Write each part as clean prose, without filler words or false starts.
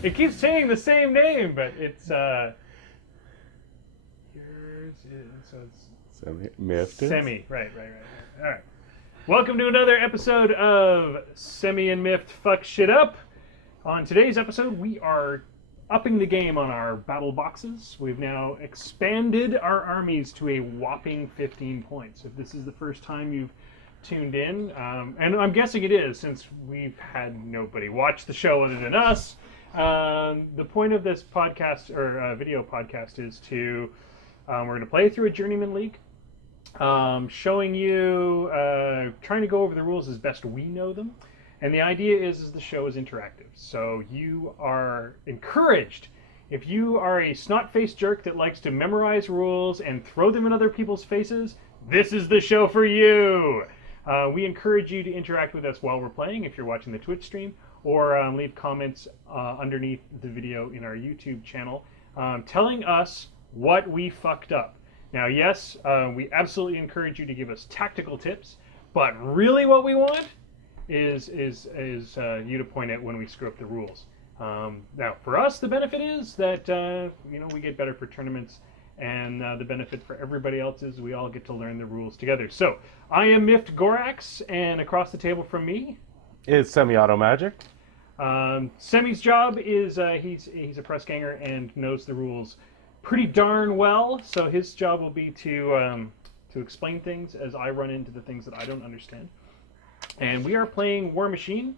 It keeps saying the same name, but it's so it's Miffed. Semi. Right. All right. Welcome to another episode of Semi and Miffed Fuck Shit Up. On today's episode, we are upping the game on our battle boxes. We've now expanded our armies to a whopping 15 points. If this is the first time you've tuned in, and I'm guessing it is since we've had nobody watch the show other than us, the point of this podcast or video podcast is to we're going to play through a journeyman league, showing you, trying to go over the rules as best we know them. And the idea is the show is interactive. So you are encouraged, if you are a snot-faced jerk that likes to memorize rules and throw them in other people's faces, this is the show for you. We encourage you to interact with us while we're playing if you're watching the Twitch stream, or leave comments underneath the video in our YouTube channel telling us what we fucked up. Now, yes, we absolutely encourage you to give us tactical tips, but really what we want is you to point out when we screw up the rules. Now, for us, the benefit is that we get better for tournaments, and the benefit for everybody else is we all get to learn the rules together. So, I am Miffed Gorax, and across the table from me is Semiautomagic. Semi's job is he's a press ganger and knows the rules pretty darn well. So his job will be to explain things as I run into the things that I don't understand. And we are playing Warmachine.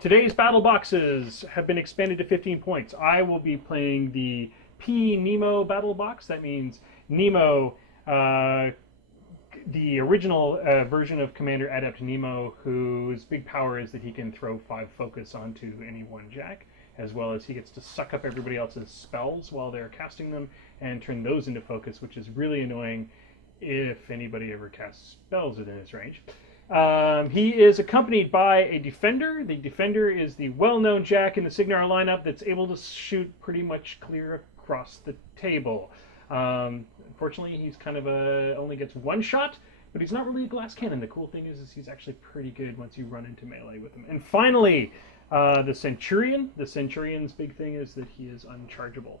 Today's battle boxes have been expanded to 15 points. I will be playing the Nemo battle box. That means Nemo, the original version of Commander Adept Nemo, whose big power is that he can throw 5 focus onto any one jack, as well as he gets to suck up everybody else's spells while they're casting them and turn those into focus, which is really annoying if anybody ever casts spells within his range. He is accompanied by a defender. The defender is the well-known jack in the Cygnar lineup that's able to shoot pretty much clear across the table. Unfortunately, he's kind of only gets one shot, but he's not really a glass cannon. The cool thing is he's actually pretty good once you run into melee with him. And finally, the Centurion. The Centurion's big thing is that he is unchargeable.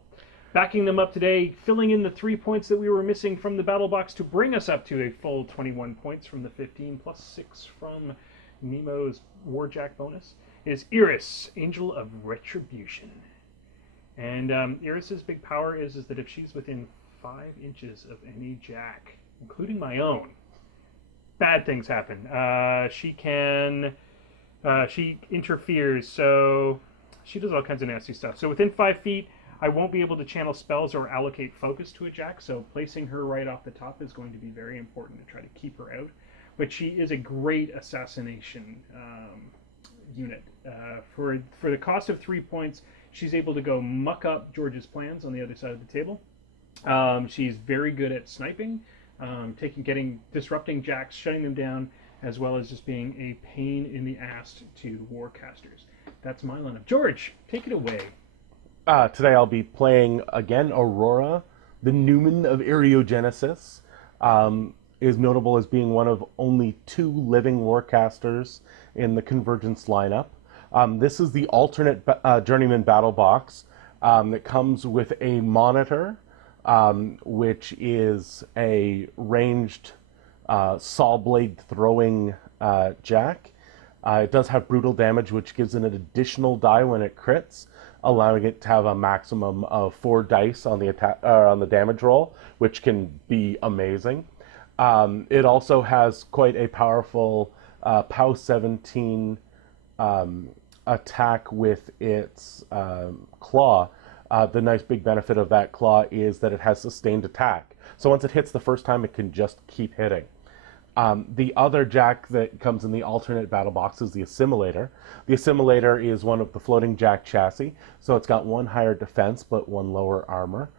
Backing them up today, filling in the 3 points that we were missing from the battle box to bring us up to a full 21 points from the 15 plus 6 from Nemo's Warjack bonus, is Eiryss, Angel of Retribution. And Eiryss's big power is that if she's within 5 inches of any jack, including my own, bad things happen. She interferes, so she does all kinds of nasty stuff. So within 5 feet, I won't be able to channel spells or allocate focus to a jack, so placing her right off the top is going to be very important to try to keep her out. But she is a great assassination unit. For the cost of 3 points, she's able to go muck up George's plans on the other side of the table. She's very good at sniping, disrupting jacks, shutting them down, as well as just being a pain in the ass to warcasters. That's my lineup. George, take it away. Today I'll be playing, again, Aurora, the Numen of Aerogenesis. Is notable as being one of only 2 living warcasters in the Convergence lineup. This is the alternate journeyman battle box that comes with a monitor, which is a ranged saw blade throwing jack. It does have brutal damage, which gives it an additional die when it crits, allowing it to have a maximum of 4 dice on the attack on the damage roll, which can be amazing. It also has quite a powerful POW 17 attack with its claw. The nice big benefit of that claw is that it has sustained attack. So once it hits the first time, it can just keep hitting. The other jack that comes in the alternate battle box is the Assimilator. The Assimilator is one of the floating jack chassis, so it's got 1 higher defense but 1 lower armor.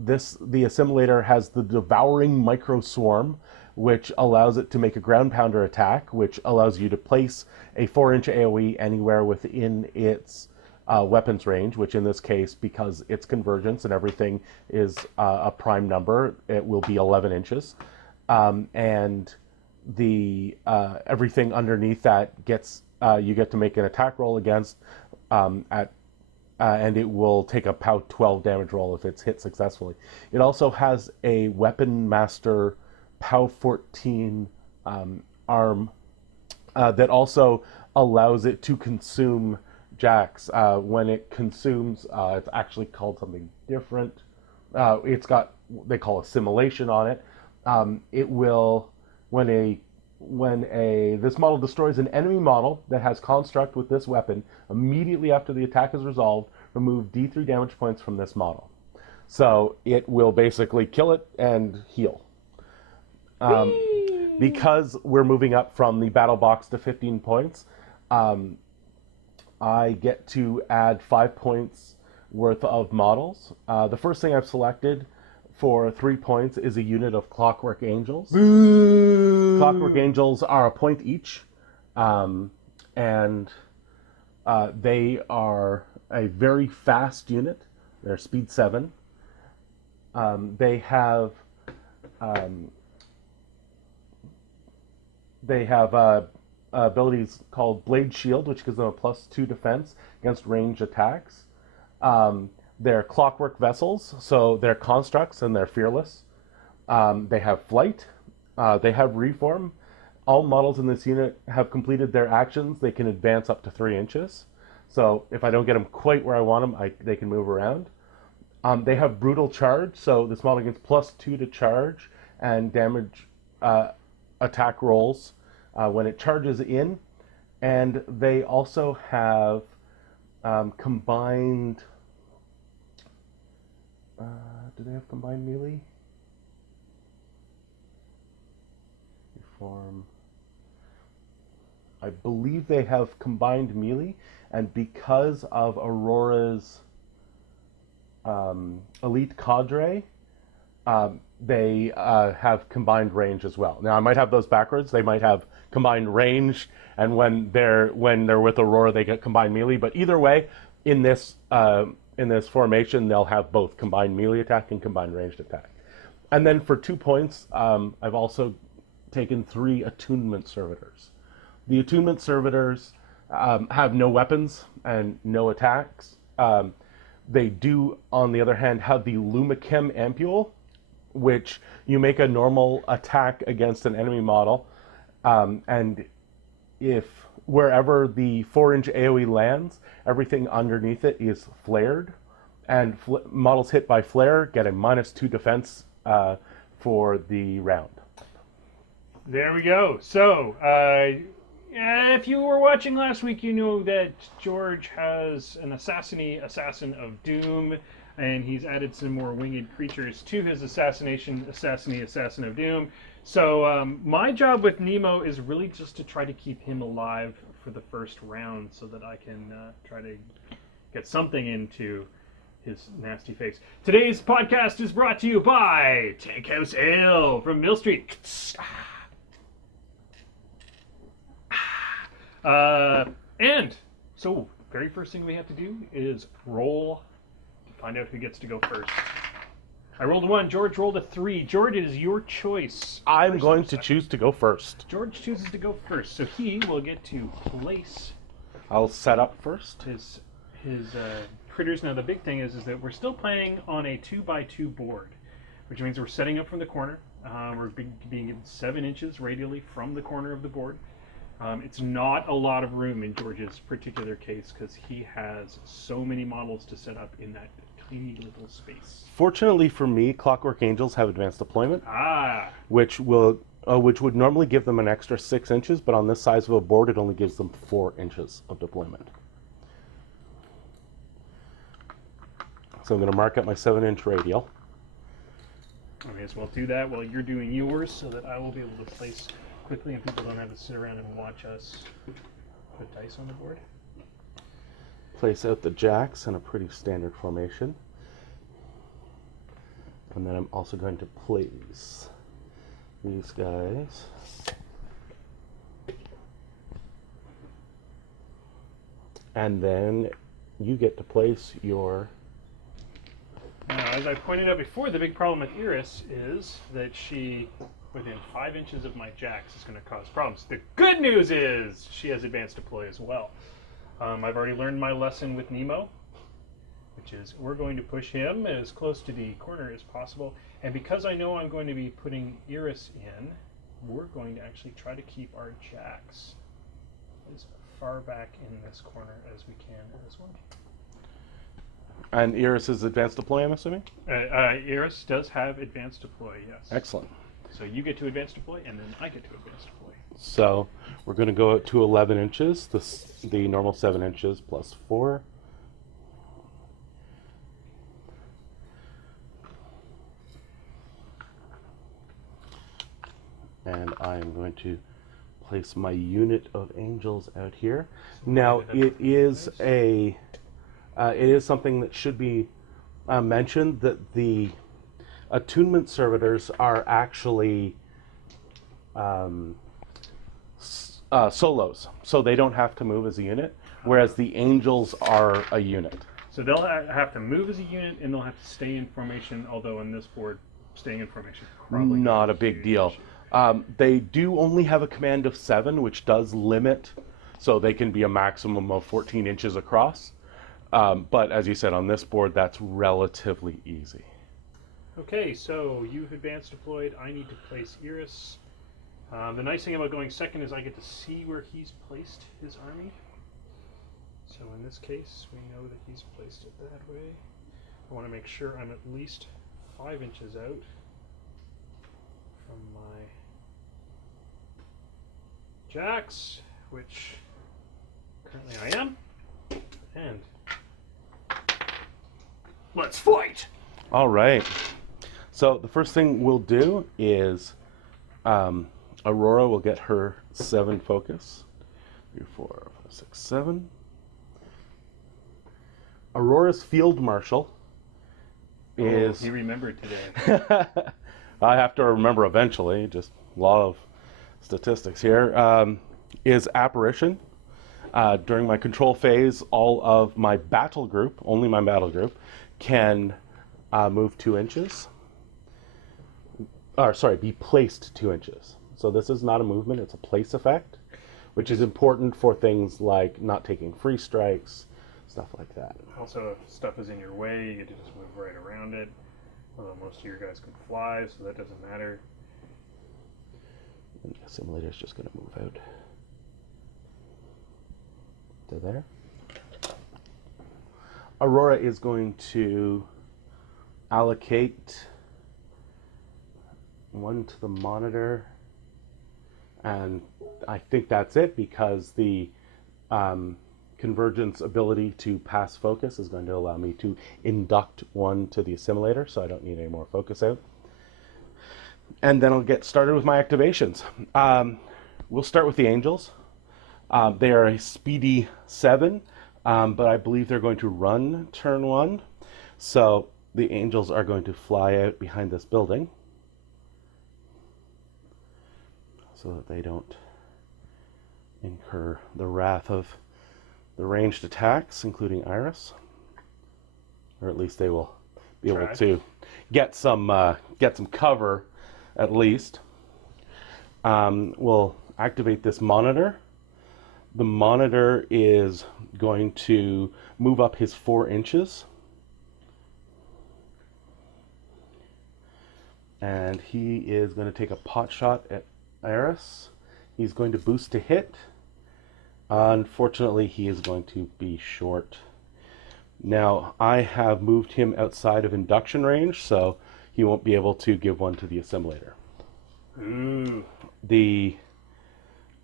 The Assimilator has the Devouring Micro Swarm, which allows it to make a ground pounder attack, which allows you to place a 4-inch AoE anywhere within its weapons range, which in this case, because it's Convergence and everything is a prime number, it will be 11 inches. And the everything underneath that gets you get to make an attack roll against at and it will take a POW 12 damage roll if it's hit successfully. It also has a Weapon Master POW 14 arm that also allows it to consume jacks. When it consumes, it's actually called something different. It's got, they call assimilation on it. It will, this model destroys an enemy model that has construct with this weapon, immediately after the attack is resolved, remove D3 damage points from this model. So it will basically kill it and heal. Because we're moving up from the battle box to 15 points, I get to add 5 points worth of models. The first thing I've selected for 3 points is a unit of Clockwork Angels. Boo! Clockwork Angels are a point each, and they are a very fast unit. They're speed 7. They have abilities called Blade Shield, which gives them a +2 defense against ranged attacks. They're clockwork vessels, so they're constructs and they're fearless. They have flight. They have reform. All models in this unit have completed their actions. They can advance up to 3 inches. So if I don't get them quite where I want them, they can move around. They have brutal charge, so this model gets +2 to charge and damage attack rolls when it charges in. And they also have combined... do they have combined melee? Reform. I believe they have combined melee, and because of Aurora's elite cadre, they have combined range as well. Now I might have those backwards. They might have combined range, and when they're with Aurora, they get combined melee. But either way, in this formation, they'll have both combined melee attack and combined ranged attack. And then for 2 points, I've also taken 3 attunement servitors. The attunement servitors have no weapons and no attacks. They do, on the other hand, have the Lumichem Ampule, which you make a normal attack against an enemy model, and if wherever the 4-inch AoE lands, everything underneath it is flared, and models hit by flare get a -2 defense for the round. There we go. So, if you were watching last week, you know that George has an Assassin of Doom, and he's added some more winged creatures to his Assassin of Doom. So my job with Nemo is really just to try to keep him alive for the first round so that I can try to get something into his nasty face. Today's podcast is brought to you by Tankhouse Ale from Mill Street. And so, very first thing we have to do is roll to find out who gets to go first. I rolled a 1. George rolled a 3. George, it is your choice. I'm going to choose to go first. George chooses to go first, so he will get to place. I'll set up first. His critters. Now the big thing is that we're still playing on a 2x2 board, which means we're setting up from the corner. We're being 7 inches radially from the corner of the board. It's not a lot of room in George's particular case because he has so many models to set up in that tiny little space. Fortunately for me, Clockwork Angels have advanced deployment, which would normally give them an extra 6 inches, but on this size of a board, it only gives them 4 inches of deployment. So I'm going to mark up my 7-inch radial. I may as well do that while you're doing yours so that I will be able to place quickly and people don't have to sit around and watch us put dice on the board. Place out the jacks in a pretty standard formation. And then I'm also going to place these guys. And then you get to place your... Now, as I pointed out before, the big problem with Eiryss is that she, within 5 inches of my jacks, is going to cause problems. The good news is she has advanced deploy as well. I've already learned my lesson with Nemo. which is we're going to push him as close to the corner as possible. And because I know I'm going to be putting Eiryss in, we're going to actually try to keep our jacks as far back in this corner as we can as well. And Eiryss is advanced deploy, I'm assuming? Eiryss does have advanced deploy, yes. Excellent. So you get to advanced deploy, and then I get to advanced deploy. So we're going to go out to 11 inches, the normal 7 inches plus 4. And I'm going to place my unit of angels out here. Now it is something that should be mentioned, that the attunement servitors are actually solos, so they don't have to move as a unit, whereas the angels are a unit. So they'll have to move as a unit, and they'll have to stay in formation, although on this board, staying in formation probably not a big deal. They do only have a command of 7, which does limit, so they can be a maximum of 14 inches across. But as you said, on this board, that's relatively easy. Okay, so you've advanced deployed. I need to place Eiryss. The nice thing about going second is I get to see where he's placed his army. So in this case, we know that he's placed it that way. I want to make sure I'm at least 5 inches out from my jacks, which currently I am. And let's fight! All right. So the first thing we'll do is Aurora will get her 7 focus. 3, 4, 5, 6, 7. Aurora's field marshal is... he remembered today. I have to remember eventually, just law of statistics here, is apparition. During my control phase, all of my battle group, only my battle group, can move 2 inches. Or, sorry, be placed 2 inches. So this is not a movement, it's a place effect, which is important for things like not taking free strikes, stuff like that. Also, if stuff is in your way, you get to just move right around it. Although most of your guys can fly, so that doesn't matter. And the Assimilator is just going to move out to there. Aurora is going to allocate 1 to the monitor, and I think that's it, because the Convergence ability to pass focus is going to allow me to induct 1 to the Assimilator, so I don't need any more focus out. And then I'll get started with my activations. We'll start with the Angels. They are a speedy 7, but I believe they're going to run turn 1. So the Angels are going to fly out behind this building so that they don't incur the wrath of the ranged attacks, including Eiryss, or at least they will be able to get some cover, at least. We'll activate this monitor. The monitor is going to move up his 4 inches, and he is going to take a pot shot at Eiryss. He's going to boost to hit. Unfortunately, he is going to be short. Now, I have moved him outside of induction range, so he won't be able to give 1 to the Assimilator. Ooh. The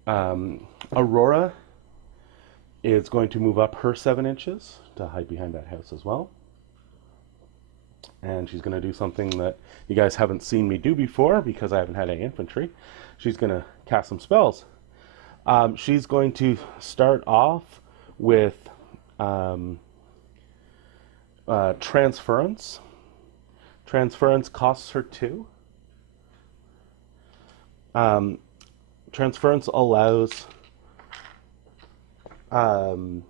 Aurora is going to move up her 7 inches to hide behind that house as well. And she's going to do something that you guys haven't seen me do before, because I haven't had any infantry. She's going to cast some spells. She's going to start off with Transference. Transference costs her 2. Transference allows, while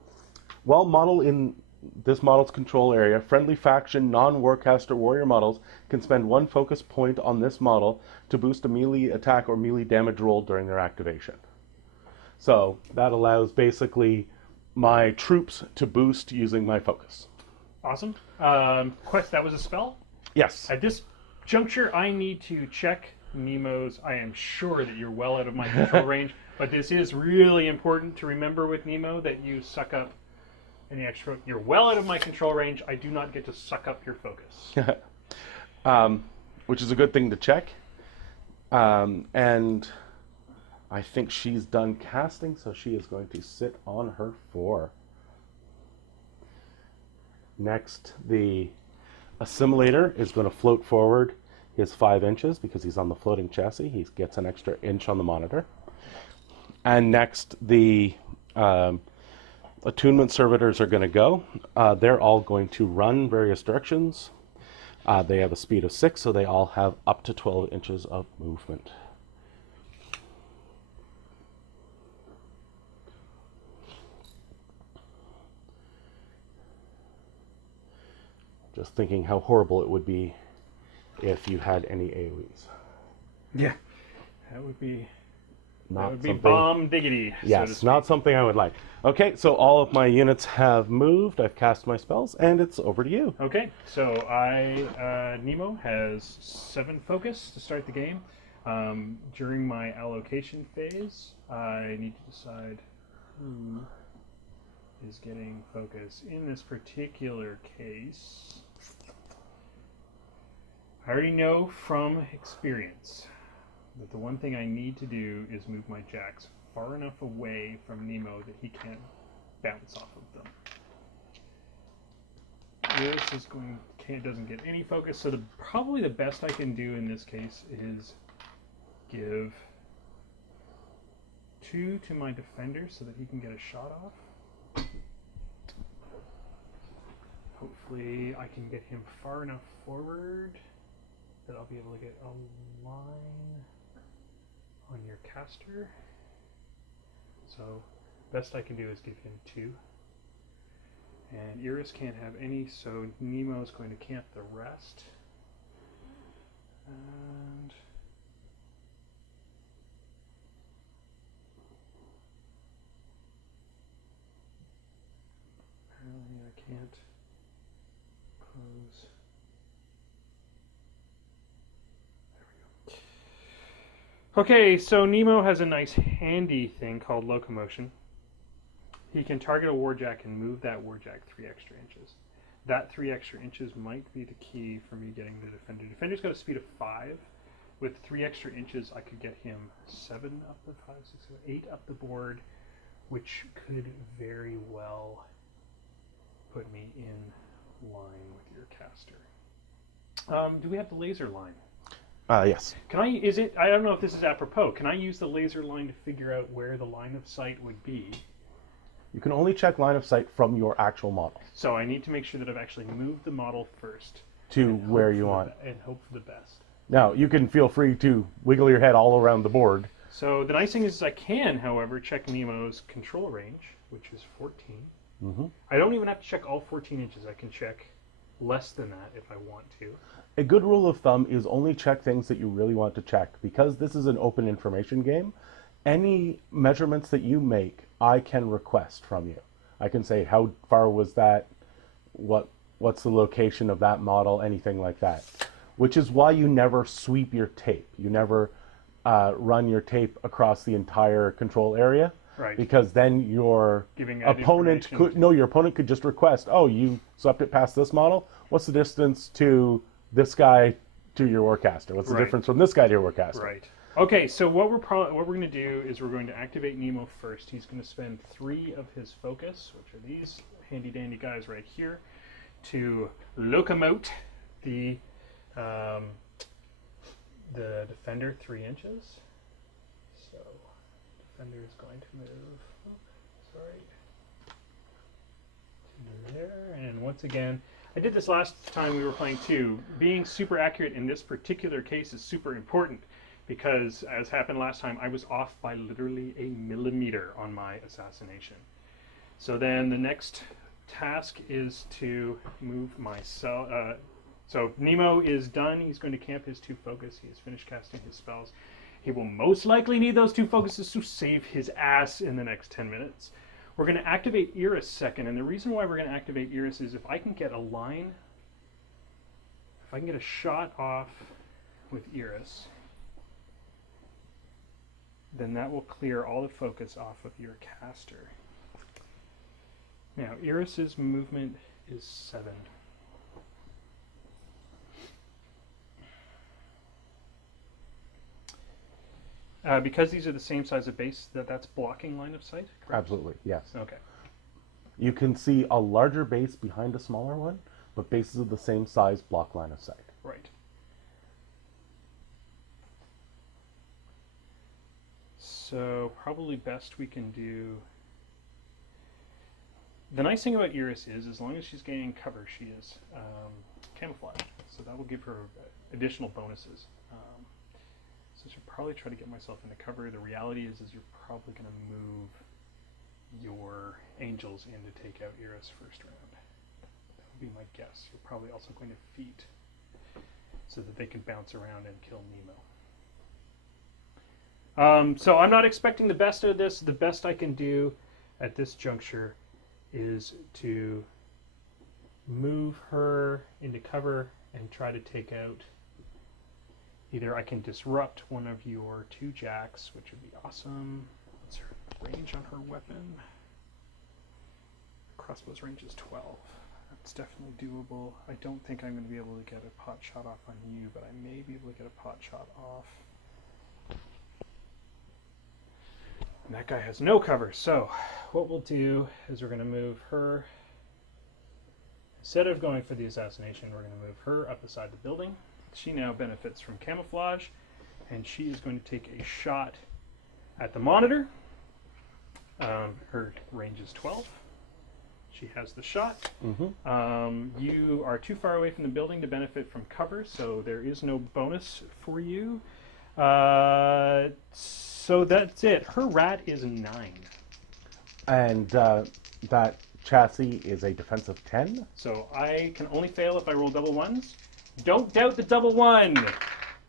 model in this model's control area, friendly faction non-warcaster warrior models can spend 1 focus point on this model to boost a melee attack or melee damage roll during their activation. So that allows basically my troops to boost using my focus. Awesome. Quest, that was a spell? Yes. At this juncture, I need to check Nemo's. I am sure that you're well out of my control range, but this is really important to remember with Nemo that you suck up any extra. You're well out of my control range. I do not get to suck up your focus. Which is a good thing to check. And I think she's done casting, so she is going to sit on her 4. Next, the Assimilator is going to float forward his 5 inches because he's on the floating chassis. He gets an extra inch on the monitor. And next, the Attunement Servitors are going to go. They're all going to run various directions. They have a speed of 6, so they all have up to 12 inches of movement. Just thinking how horrible it would be if you had any AoEs. Yeah, that would be Not bomb diggity. Yes, so not something I would like. Okay, so all of my units have moved. I've cast my spells, and it's over to you. Okay, so Nemo has 7 focus to start the game. During my allocation phase, I need to decide who is getting focus. In this particular case, I already know from experience that the one thing I need to do is move my jacks far enough away from Nemo that he can't bounce off of them. This is doesn't get any focus, so probably the best I can do in this case is give 2 to my defender so that he can get a shot off. Hopefully I can get him far enough forward that I'll be able to get a line on your caster. So best I can do is give him 2. And Eiryss can't have any, so Nemo's going to camp the rest. And apparently I can't close. Okay, so Nemo has a nice handy thing called locomotion. He can target a warjack and move that warjack 3 extra inches. That 3 extra inches might be the key for me getting the defender. Defender's got a speed of 5. With 3 extra inches, I could get him 7 up the 5, 6, 7, 8 up the board, which could very well put me in line with your caster. Do we have the laser line? Yes. Can I? Is it? I don't know if this is apropos. Can I use the laser line to figure out where the line of sight would be? You can only check line of sight from your actual model. So I need to make sure that I've actually moved the model first to where you want. And hope for the best. Now, you can feel free to wiggle your head all around the board. So the nice thing is I can, however, check Nemo's control range, which is 14. Mm-hmm. I don't even have to check all 14 inches. I can check less than that if I want to. A good rule of thumb is only check things that you really want to check. Because this is an open information game, any measurements that you make, I can request from you. I can say, how far was that? What's the location of that model? Anything like that. Which is why you never sweep your tape. You never run your tape across the entire control area. Right. Because then your opponent could just request, oh, you swept it past this model? What's the distance to this guy to your warcaster? What's the difference from this guy to your warcaster? Right. Okay, so what we're going to do is we're going to activate Nemo first. He's going to spend 3 of his focus, which are these handy dandy guys right here, to locomote the defender 3 inches. So defender is going to move. To there, and once again. I did this last time we were playing too. Being super accurate in this particular case is super important because, as happened last time, I was off by literally a millimeter on my assassination. So then the next task is to move my cell. So Nemo is done. He's going to camp his 2 focus. He has finished casting his spells. He will most likely need those 2 focuses to save his ass in the next 10 minutes. We're going to activate Eiryss second, and the reason why we're going to activate Eiryss is if I can get a line, if I can get a shot off with Eiryss, then that will clear all the focus off of your caster. Now, Eiryss's movement is 7. Because these are the same size of base, that's blocking line of sight? Correct? Absolutely, yes. Okay. You can see a larger base behind a smaller one, but bases of the same size block line of sight. Right. So probably best we can do... The nice thing about Eiryss is, as long as she's gaining cover, she is camouflaged. So that will give her additional bonuses. So I should probably try to get myself into cover. The reality is you're probably going to move your angels in to take out Eiryss first round. That would be my guess. You're probably also going to feat so that they can bounce around and kill Nemo. So I'm not expecting the best of this. The best I can do at this juncture is to move her into cover and try to take out... Either I can disrupt one of your 2 jacks, which would be awesome. What's her range on her weapon? Crossbow's range is 12. That's definitely doable. I don't think I'm going to be able to get a pot shot off on you, but I may be able to get a pot shot off. And that guy has no cover, so what we'll do is we're going to move her. Instead of going for the assassination, we're going to move her up beside the building. She now benefits from camouflage, and she is going to take a shot at the monitor. Her range is 12. She has the shot. Mm-hmm. You are too far away from the building to benefit from cover, so there is no bonus for you. So that's it. Her rat is 9. And that chassis is a defensive 10. So I can only fail if I roll double ones. Don't doubt the double 1.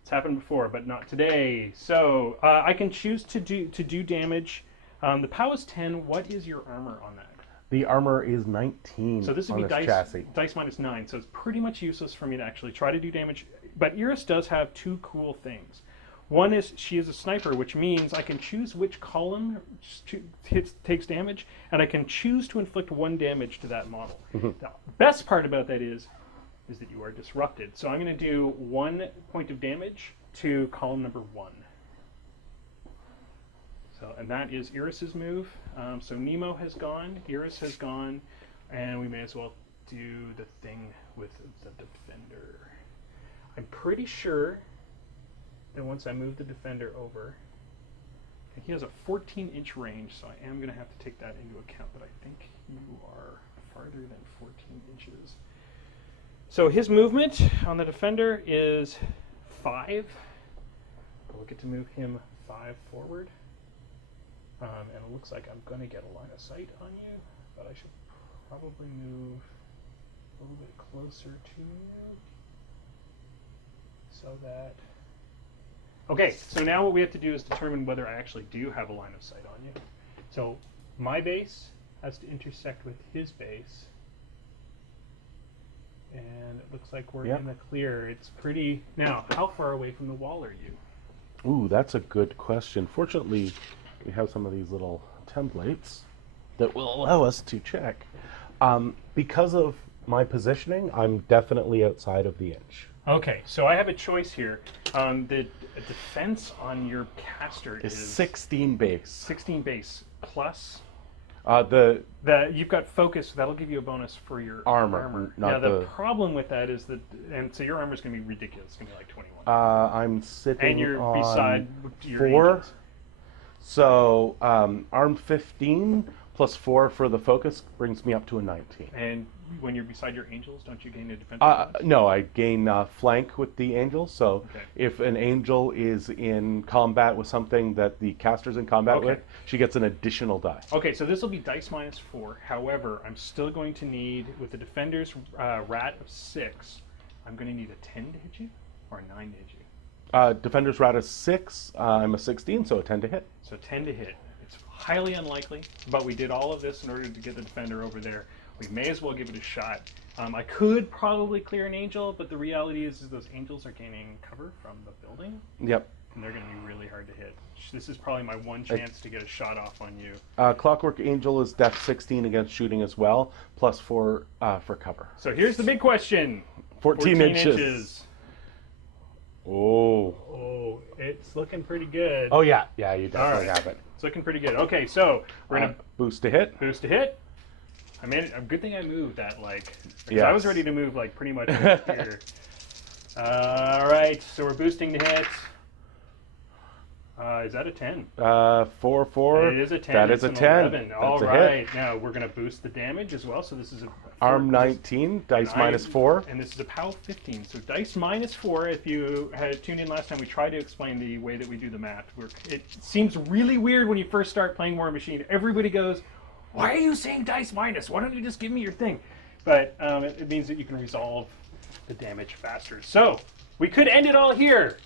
It's happened before, but not today. So I can choose to do damage. The POW is 10. What is your armor on that? The armor is 19. So this would be chassis. dice minus 9. So it's pretty much useless for me to actually try to do damage. But Eiryss does have 2 cool things. One is she is a sniper, which means I can choose which column takes damage, and I can choose to inflict 1 damage to that model. Mm-hmm. The best part about that is that you are disrupted. So I'm going to do 1 point of damage to column number 1. So, and that is Eiryss's move. So Nemo has gone, Eiryss has gone, and we may as well do the thing with the defender. I'm pretty sure that once I move the defender over, he has a 14-inch range, so I am going to have to take that into account, but I think you are farther than 14 inches. So his movement on the defender is 5. We'll get to move him 5 forward. And it looks like I'm going to get a line of sight on you, but I should probably move a little bit closer to you so that... Okay, so now what we have to do is determine whether I actually do have a line of sight on you. So my base has to intersect with his base. And it looks like we're in the clear. It's pretty... Now, how far away from the wall are you? Ooh, that's a good question. Fortunately, we have some of these little templates that will allow us to check. Because of my positioning, I'm definitely outside of the inch. Okay, so I have a choice here. The defense on your caster is 16 base. 16 base plus. You've got focus. That'll give you a bonus for your armor. Not the problem with that is that, and so your armor is going to be ridiculous. It's going to be like 21. I'm sitting and you're on beside your 4. angels. So arm 15 plus 4 for the focus brings me up to a 19. And when you're beside your angels, don't you gain a defensive bonus? No, I gain flank with the angels. So Okay. if an angel is in combat with something that the caster's in combat with, she gets an additional die. Okay, so this will be dice minus 4. However, I'm still going to need, with the defender's rat of 6, I'm going to need a 10 to hit you or a 9 to hit you. Defender's rat is 6. I'm a 16, so a 10 to hit. So 10 to hit. It's highly unlikely, but we did all of this in order to get the defender over there. We may as well give it a shot. I could probably clear an angel, but the reality is those angels are gaining cover from the building. Yep. And they're going to be really hard to hit. This is probably my one chance to get a shot off on you. Clockwork Angel is def 16 against shooting as well, plus 4 for cover. So here's the big question. 14 inches. Oh. Oh, it's looking pretty good. Oh, yeah. Yeah, you definitely have it. It's looking pretty good. Okay, so we're going to... boost to hit. Boost to hit. I mean, a good thing I moved that, like... Because Yes. I was ready to move, like, pretty much right here. All right, so we're boosting to hit. Is that a 10? 4, 4. It is a 10. That It's is a an 10. 11. That's All a right. hit. Now we're going to boost the damage as well. So this is a Arm 19, dice minus 4. And this is a POW 15. So dice minus 4. If you had tuned in last time, we tried to explain the way that we do the math. It seems really weird when you first start playing Warmachine. Everybody goes, "Why are you saying dice minus? Why don't you just give me your thing?" But it means that you can resolve the damage faster. So we could end it all here.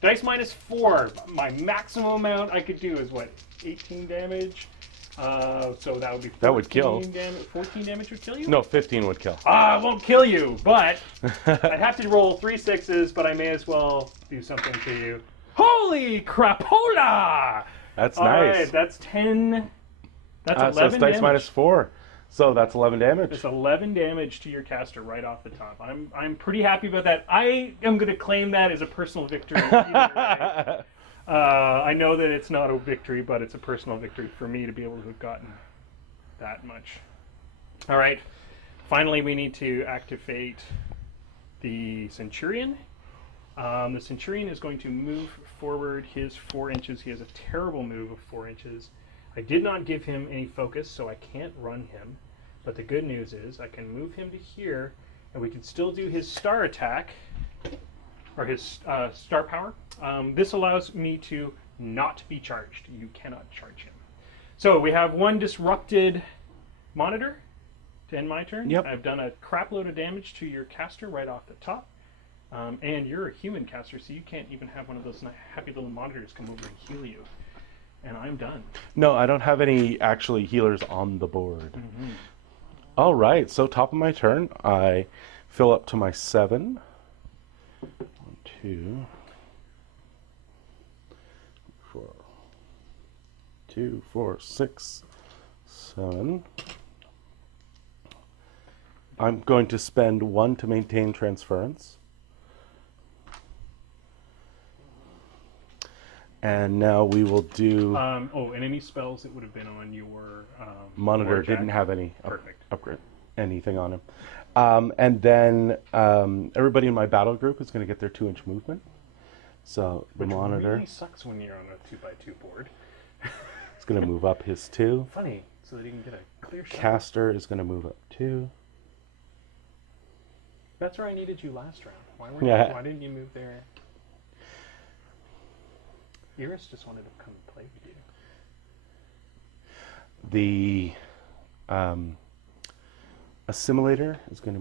Dice minus 4. My maximum amount I could do is what? 18 damage. So that would be 14 That would kill. 14 damage would kill you? No, 15 would kill. It won't kill you, but I'd have to roll 3 6s, but I may as well do something to you. Holy crapola! That's All nice. right, that's 10. That's 11 so it's dice damage. minus 4. So that's 11 damage. It's 11 damage to your caster right off the top. I'm pretty happy about that. I am going to claim that as a personal victory. Either way. I know that it's not a victory, but it's a personal victory for me to be able to have gotten that much. All right. Finally, we need to activate the Centurion. The Centurion is going to move forward his 4 inches. He has a terrible move of 4 inches. I did not give him any focus, so I can't run him. But the good news is I can move him to here, and we can still do his star attack, or his star power. This allows me to not be charged. You cannot charge him. So we have 1 disrupted monitor to end my turn. Yep. I've done a crap load of damage to your caster right off the top. And you're a human caster, so you can't even have one of those happy little monitors come over and heal you. And I'm done. No, I don't have any actually healers on the board. Mm-hmm. All right, so top of my turn, I fill up to my 7. 1, 2, 4, 2, 4, 6, 7. I'm going to spend 1 to maintain transference. And now we will do... and any spells that would have been on your... Monitor Warjack. didn't have any Perfect. upgrade, anything on him. And then everybody in my battle group is going to get their 2-inch movement. So the Which monitor really sucks when you're on a 2x2 board. is going to move up his 2. Funny, so that you can get a clear shot. Caster is going to move up 2. That's where I needed you last round. Why didn't you move there? Eiryss just wanted to come and play with you. The Assimilator is going to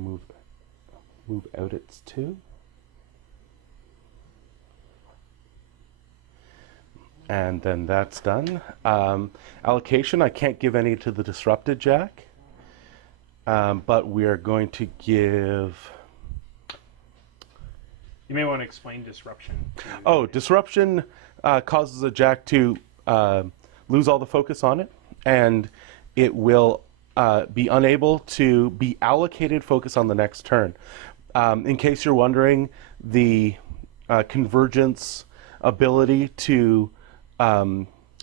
move out its 2. And then that's done. Allocation, I can't give any to the Disrupted Jack. But we are going to give... You may want to explain disruption. Disruption causes a Jack to lose all the focus on it, and it will be unable to be allocated focus on the next turn. In case you're wondering, the Convergence ability to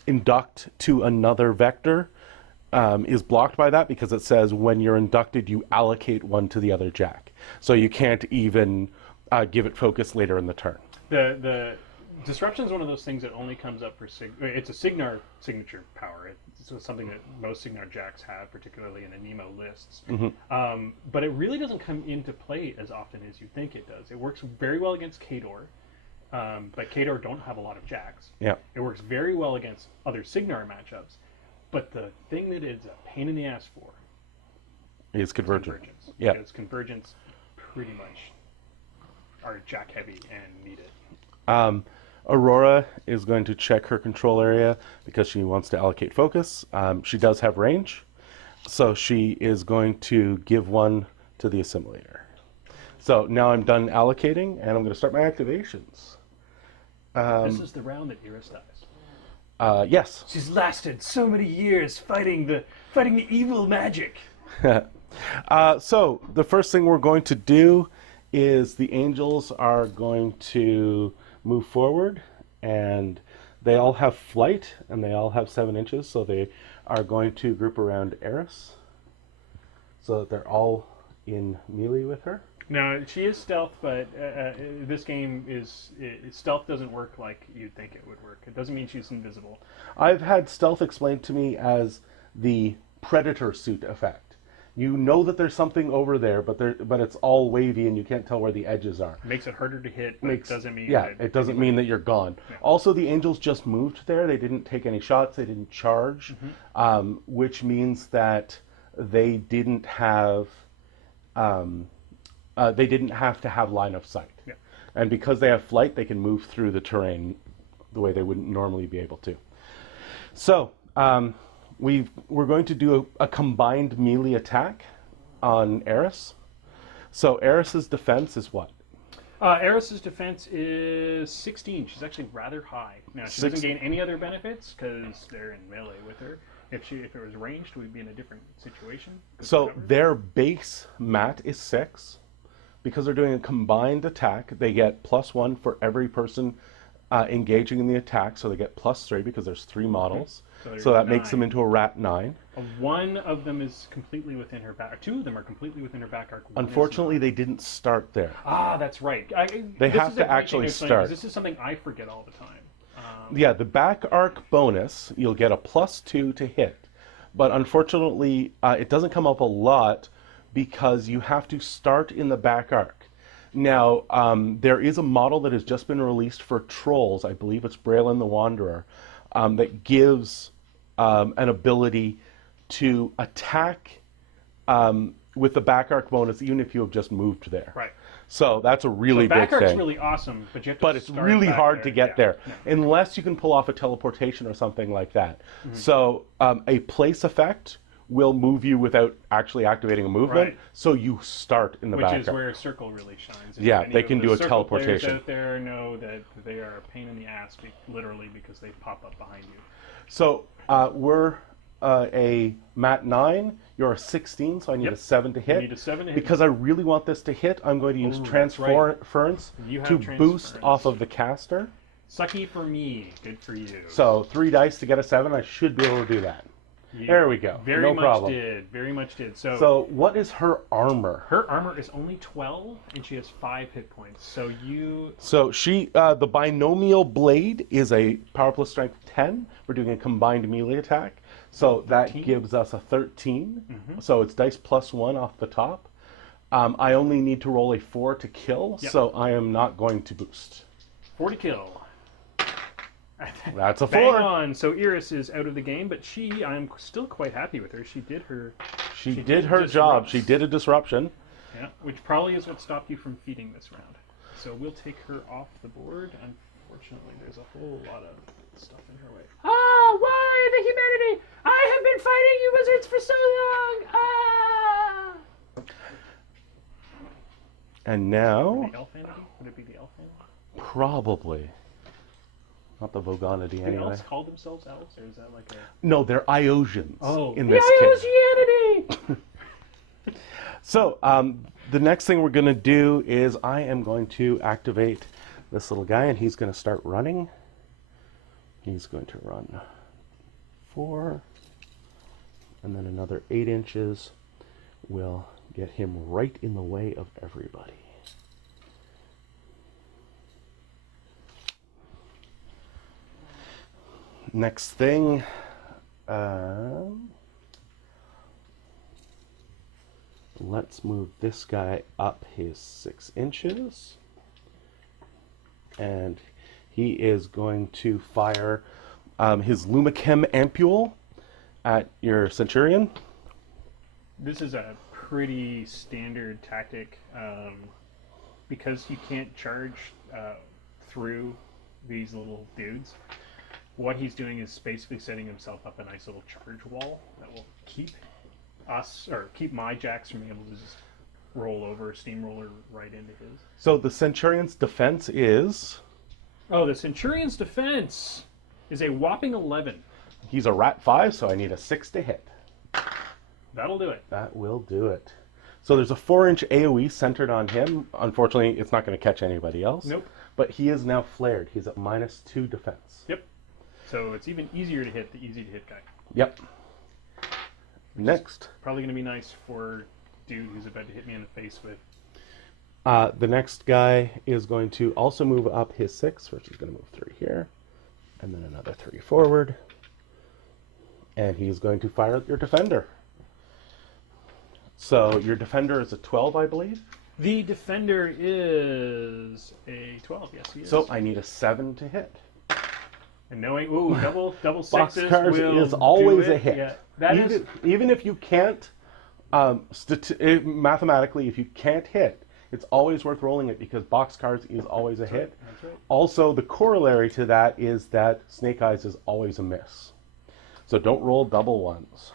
induct to another vector is blocked by that because it says when you're inducted, you allocate 1 to the other Jack. So you can't even give it focus later in the turn. The disruption is one of those things that only comes up for it's a Cygnar signature power. It's something that most Cygnar Jacks have, particularly in the Nemo lists. Mm-hmm. But it really doesn't come into play as often as you think it does. It works very well against Khador, but Khador don't have a lot of Jacks. Yeah. It works very well against other Cygnar matchups. But the thing that it's a pain in the ass for Is Convergence. Convergence. Yeah. Because Convergence pretty much are Jack heavy and need it. Aurora is going to check her control area because she wants to allocate focus. She does have range, so she is going to give one to the Assimilator. So now I'm done allocating, and I'm going to start my activations. This is the round that Eiryss dies. Yes. She's lasted so many years fighting the evil magic. So the first thing we're going to do is the angels are going to move forward, and they all have flight, and they all have 7 inches, so they are going to group around Eiryss, so that they're all in melee with her. Now, she is stealth, but this game stealth doesn't work like you'd think it would work. It doesn't mean she's invisible. I've had stealth explained to me as the predator suit effect. You know that there's something over there, but it's all wavy and you can't tell where the edges are. Makes it harder to hit, but it doesn't mean it doesn't mean that you're gone. Yeah. Also, the angels just moved there. They didn't take any shots. They didn't charge, which means that they didn't have to have line of sight. Yeah. And because they have flight, they can move through the terrain the way they wouldn't normally be able to. So we're going to do a combined melee attack on Eiryss. So Eiryss's defense is what? Eiryss's defense is 16. She's actually rather high. Now, she doesn't gain any other benefits because they're in melee with her. If it was ranged, we'd be in a different situation. So their base mat is 6. Because they're doing a combined attack, they get +1 for every person engaging in the attack. So they get +3 because there's 3 models. So that makes them into a rat 9. One of them is completely within her back. 2 of them are completely within her back arc. Unfortunately, they didn't start there. Ah, that's right. They have to actually start. This is something I forget all the time. Yeah, the back arc bonus, you'll get a +2 to hit. But unfortunately, it doesn't come up a lot because you have to start in the back arc. Now, there is a model that has just been released for trolls. I believe it's Braylon the Wanderer, that gives an ability to attack with the back arc bonus, even if you have just moved there. Right. So that's a really big thing. Back arc's really awesome, but you have to But it's really hard to get there, unless you can pull off a teleportation or something like that. Mm-hmm. So a place effect will move you without actually activating a movement, so you start in the back arc. Which is where Circle really shines. And yeah, they can do a teleportation. Players out there know that they are a pain in the ass, literally, because they pop up behind you. So we're a mat 9, you're a 16, so I need a 7 to hit. You need a 7 to hit. Because I really want this to hit, I'm going to use Transference to boost off of the caster. Sucky for me, good for you. So 3 dice to get a 7, I should be able to do that. There we go. Very much did. So what is her armor? Her armor is only 12, and she has 5 hit points. So she, the binomial blade is a power plus strength 10. We're doing a combined melee attack. So that gives us a 13. Mm-hmm. So it's dice +1 off the top. I only need to roll a 4 to kill, so I am not going to boost. 4 to kill. That's a 4. Bang on. So Eiryss is out of the game, but I'm still quite happy with her. She did her job. She did a disruption. Yeah, which probably is what stopped you from feeding this round. So we'll take her off the board. Unfortunately, there's a whole lot of stuff in her way. Ah, why the humanity? I have been fighting you wizards for so long. Ah! And now, the elf entity? Would it be the elf entity? Probably. Not the Vogonity anyway. Do elves call themselves elves, or is that like a... No, they're Iosians in the this case. Iosianity! So, the next thing we're going to do is I am going to activate this little guy, and he's going to start running. He's going to run 4, and then another 8 inches will get him right in the way of everybody. Next thing, let's move this guy up his 6 inches. And he is going to fire his Lumichem Ampule at your Centurion. This is a pretty standard tactic because you can't charge through these little dudes. What he's doing is basically setting himself up a nice little charge wall that will keep us, or keep my jacks from being able to just roll over, steamroller right into his. So the Centurion's defense is... Oh, the Centurion's defense is a whopping 11. He's a rat 5, so I need a 6 to hit. That'll do it. That will do it. So there's a 4-inch AoE centered on him. Unfortunately, it's not going to catch anybody else. Nope. But he is now flared. He's at -2 defense. Yep. So it's even easier to hit the easy-to-hit guy. Yep. Next. Probably going to be nice for dude who's about to hit me in the face with. The next guy is going to also move up his 6. First he's going to move 3 here. And then another 3 forward. And he's going to fire at your defender. So your defender is a 12, I believe? The defender is a 12, yes he is. So I need a 7 to hit. And knowing, ooh, double Box sixes cars will is always do a it. hit. Yeah, that is... Even if you can't, mathematically, if you can't hit, it's always worth rolling it because box cars is always a hit. That's right. Also, the corollary to that is that Snake Eyes is always a miss. So don't roll double ones.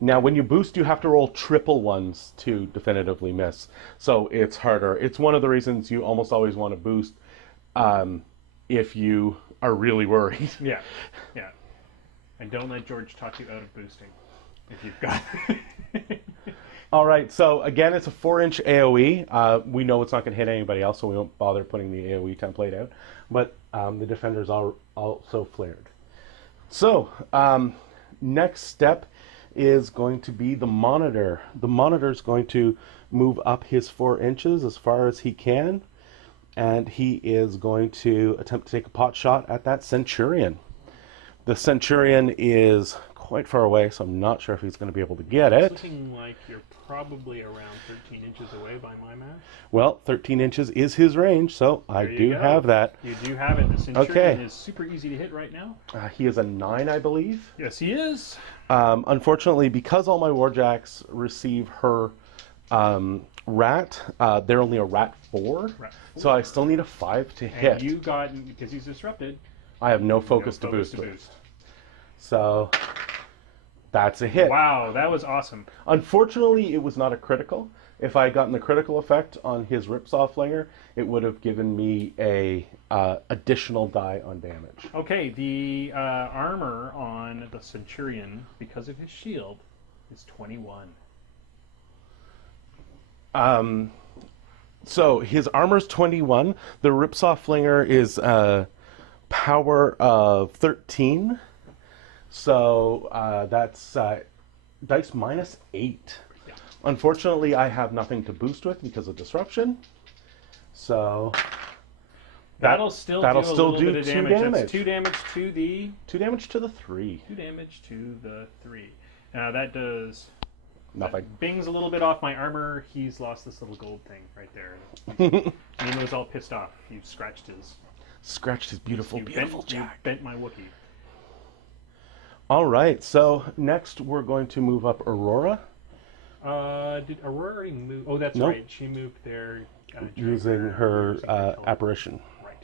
Now, when you boost, you have to roll triple ones to definitively miss. So it's harder. It's one of the reasons you almost always want to boost if you are really worried. Yeah, yeah. And don't let George talk you out of boosting if you've got it. All right, so again, it's a 4-inch AoE. We know it's not going to hit anybody else, so we won't bother putting the AoE template out. But the defender's also flared. So, next step is going to be the Monitor. The Monitor's going to move up his 4 inches as far as he can, and he is going to attempt to take a pot shot at that Centurion. The Centurion is quite far away, so I'm not sure if he's going to be able to get it. It's looking like you're probably around 13 inches away by my math. Well, 13 inches is his range, so I do have that. You do have it. The Centurion is super easy to hit right now. He is a 9, I believe. Yes, he is. Unfortunately, because all my Warjacks receive her rat, they're only a rat 4, so I still need a 5 to hit. And you got, because he's disrupted, I have no focus to boost with. So that's a hit. Wow, that was awesome. Unfortunately, it was not a critical. If I had gotten the critical effect on his Ripsaw Flinger, it would have given me a additional die on damage. Okay, the armor on the Centurion, because of his shield, is 21. So his armor's 21. The Ripsaw Flinger is power of 13. So that's dice -8. Yeah. Unfortunately, I have nothing to boost with because of disruption. So that'll still do a little bit of 2 damage. damage. That's 2 damage to the 2 damage to the 3. 2 damage to the 3. Now that does Nothing. That bings a little bit off my armor. He's lost this little gold thing right there. Nemo's all pissed off. You scratched his beautiful you jack. bent my Wookiee. All right, so next we're going to move up Aurora. Did Aurora already move? Oh, that's Nope. right. She moved there. Using her apparition. Right.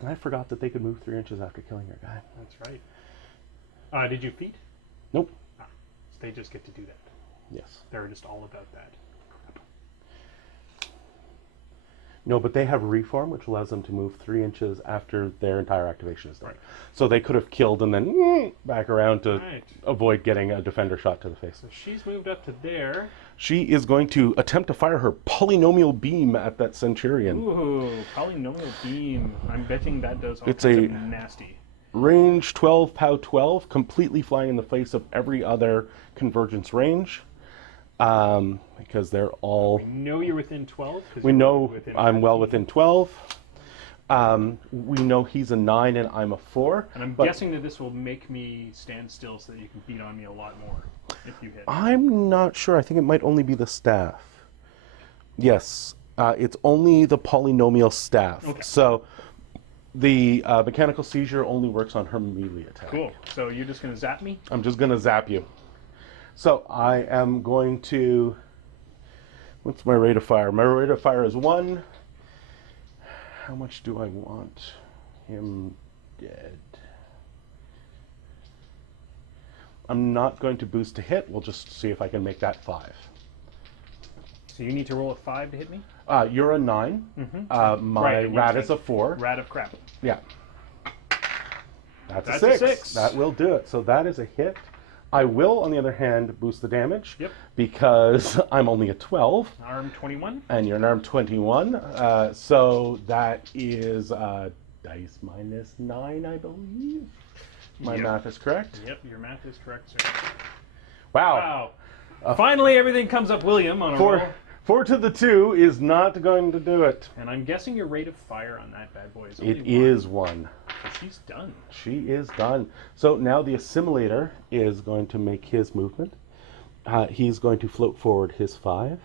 And I forgot that they could move 3 inches after killing your guy. That's right. Did you feat? Nope. So they just get to do that. Yes. They're just all about that. No, but they have reform, which allows them to move 3 inches after their entire activation is done. Right. So they could have killed and then back around to Right. avoid getting a defender shot to the face. So she's moved up to there. She is going to attempt to fire her polynomial beam at that Centurion. Ooh, polynomial beam. I'm betting that does all It's kinds a- of nasty. Range 12, POW 12, completely flying in the face of every other convergence range. Because they're all... We know you're within 12. We know I'm well within 12. We know he's a 9 and I'm a 4. And I'm guessing that this will make me stand still so that you can beat on me a lot more if you hit. I'm not sure. I think it might only be the staff. Yes, it's only the polynomial staff. Okay. So the mechanical seizure only works on her melee attack. Cool. So you're just going to zap me? I'm just going to zap you. So I am going to... What's my rate of fire? My rate of fire is 1. How much do I want him dead. I'm not going to boost to hit. We'll just see if I can make that 5. So you need to roll a 5 to hit me? You're a 9. My rat is a 4. Rat of crap. Yeah. That's a 6. That will do it. So that is a hit. I will, on the other hand, boost the damage. Yep. Because I'm only a 12. Arm 21. And you're an arm 21. So that is dice minus 9, I believe. My math is correct? Yep, your math is correct, sir. Wow. Finally, everything comes up William on a roll. 4 to the 2 is not going to do it. And I'm guessing your rate of fire on that bad boy is only 1. It is 1. She's done. She is done. So now the Assimilator is going to make his movement. He's going to float forward his 5.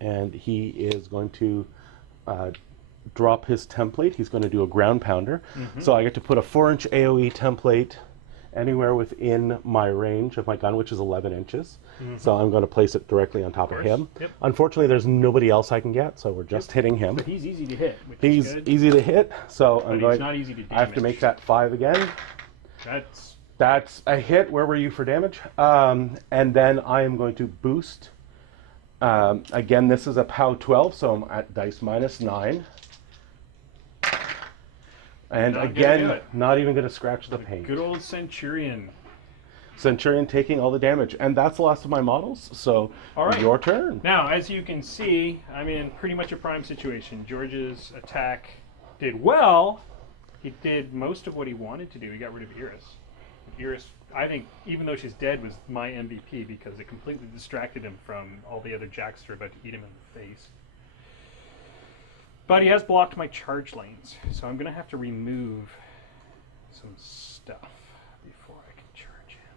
And he is going to drop his template. He's going to do a ground pounder. So I get to put a 4-inch AoE template anywhere within my range of my gun, which is 11 inches. So I'm going to place it directly on top of him. Yep. Unfortunately, there's nobody else I can get, so we're just hitting him. But he's easy to hit, which he's is good. Easy to hit, so but he's not easy to damage. I have to make that 5 again. That's a hit. Where were you for damage? And then I am going to boost. Again, this is a POW 12, so I'm at dice minus 9. And again, not even going to scratch the paint. Good old Centurion. Centurion taking all the damage. And that's the last of my models, so your turn. Now, as you can see, I'm in pretty much a prime situation. George's attack did well. He did most of what he wanted to do. He got rid of Eiryss. Eiryss, I think, even though she's dead, was my MVP because it completely distracted him from all the other jacks that are about to eat him in the face. But he has blocked my charge lanes, so I'm going to have to remove some stuff before I can charge him.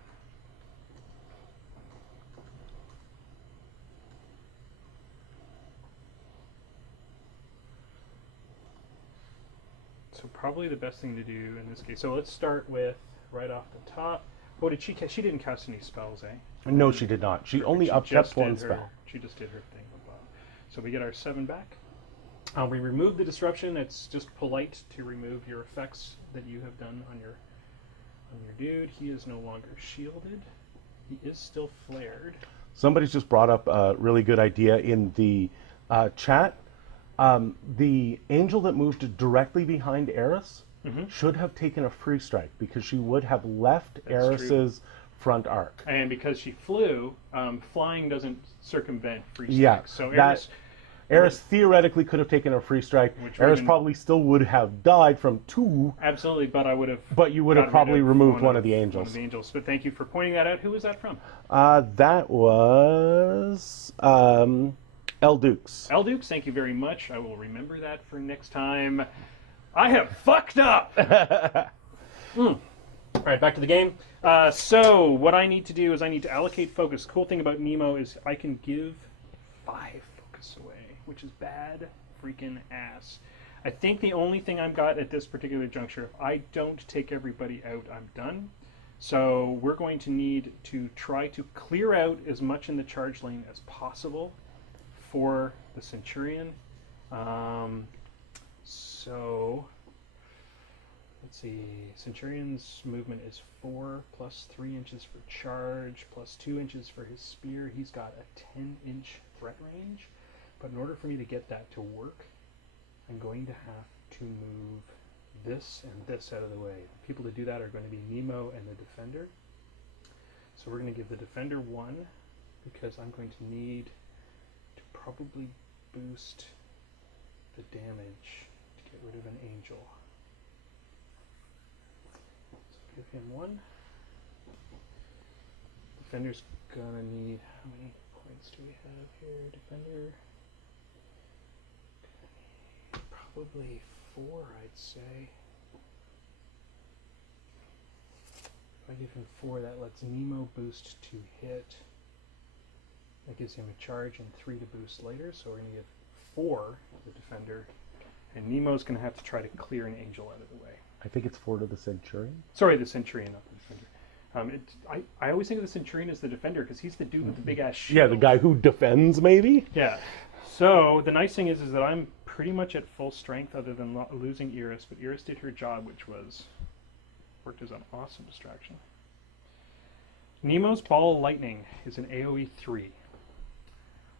So probably the best thing to do in this case. So let's start with right off the top. What did she cast? She didn't cast any spells, eh? No, she did not. She only upkept 1 spell. She just did her thing. So we get our 7 back. We remove the disruption. It's just polite to remove your effects that you have done on your dude. He is no longer shielded. He is still flared. Somebody's just brought up a really good idea in the chat. The angel that moved directly behind Eiryss should have taken a free strike because she would have left Eris's front arc. And because she flew, flying doesn't circumvent free strikes. Yeah, so Eiryss theoretically could have taken a free strike. Eiryss probably still would have died from 2. Absolutely, but I would have. But you would have probably removed one of the angels. One of the angels. But thank you for pointing that out. Who was that from? That was El Dukes. El Dukes, thank you very much. I will remember that for next time. I have fucked up. All right, back to the game. So what I need to do is I need to allocate focus. Cool thing about Nemo is I can give 5 focus away, which is bad freaking ass. I think the only thing I've got at this particular juncture, if I don't take everybody out, I'm done. So we're going to need to try to clear out as much in the charge lane as possible for the Centurion. So let's see, Centurion's movement is 4 plus 3 inches for charge plus 2 inches for his spear. He's got a 10-inch threat range. But in order for me to get that to work, I'm going to have to move this and this out of the way. The people to do that are going to be Nemo and the Defender. So we're going to give the Defender 1 because I'm going to need to probably boost the damage to get rid of an angel. So give him 1. Defender's going to need, how many points do we have here? Defender, probably 4, I'd say. If I give him 4, that lets Nemo boost to hit. That gives him a charge and 3 to boost later, so we're going to give 4 to the Defender. And Nemo's going to have to try to clear an angel out of the way. I think it's 4 to the Centurion. Sorry, the Centurion, not the Defender. I always think of the Centurion as the Defender because he's the dude with the big ass shield. Yeah, the guy who defends, maybe? Yeah. So the nice thing is that I'm pretty much at full strength other than losing Eiryss, but Eiryss did her job, which was worked as an awesome distraction. Nemo's Ball Lightning is an AoE 3.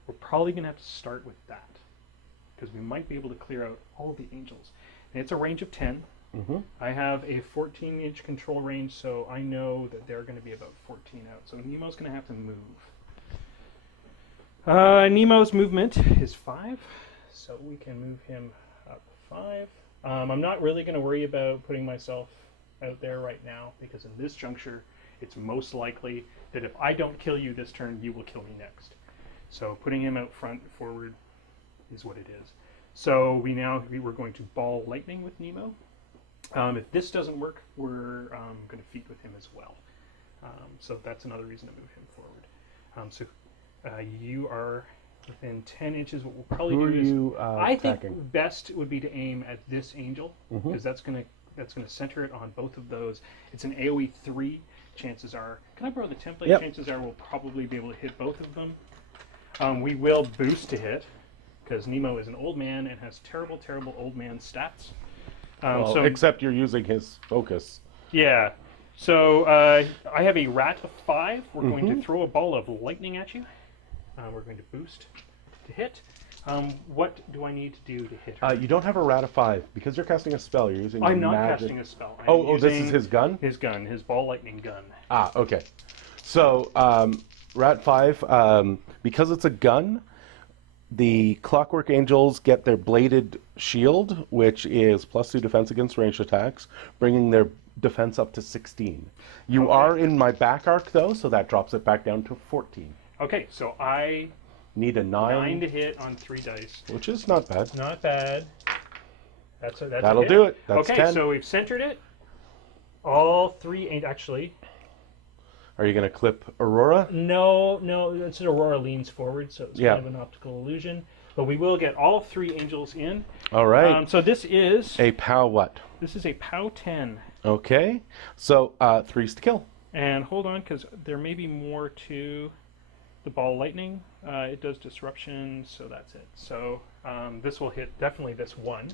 We're probably going to have to start with that, because we might be able to clear out all of the angels. And it's a range of 10. Mm-hmm. I have a 14-inch control range, so I know that they're going to be about 14 out. So Nemo's going to have to move. Nemo's movement is 5, so we can move him up 5. I'm not really going to worry about putting myself out there right now, because in this juncture, it's most likely that if I don't kill you this turn, you will kill me next. So putting him out front, forward, is what it is. So we're going to Ball Lightning with Nemo. If this doesn't work, we're going to feat with him as well. So that's another reason to move him forward. You are within 10 inches. What we'll probably do is, I think best would be to aim at this angel, because that's going to center it on both of those. It's an AoE 3. Chances are, can I borrow the template? Yep. Chances are we'll probably be able to hit both of them. We will boost to hit, because Nemo is an old man and has terrible, terrible old man stats. Well, except you're using his focus. Yeah. So I have a rat of 5. We're going to throw a ball of lightning at you. We're going to boost to hit. What do I need to do to hit her? You don't have a rat of 5 because you're casting a spell. You're using. I'm not magic. casting a spell. This is his gun. His gun, his ball lightning gun. Ah, okay. So rat 5, because it's a gun, the Clockwork Angels get their bladed shield, which is +2 defense against ranged attacks, bringing their defense up to 16. You are in my back arc though, so that drops it back down to 14. Okay, so I need a 9 to hit on 3 dice, which is not bad. Not bad. That'll do it. That's okay, 10. so we've centered it. All 3 ain't actually. Are you going to clip Aurora? No. It's Aurora leans forward, so it's kind of an optical illusion. But we will get all 3 angels in. All right. So this is a POW what? This is a POW 10. Okay. So 3's to kill. And hold on, because there may be more to the ball lightning. It does disruption, so that's it. So this will hit definitely this one.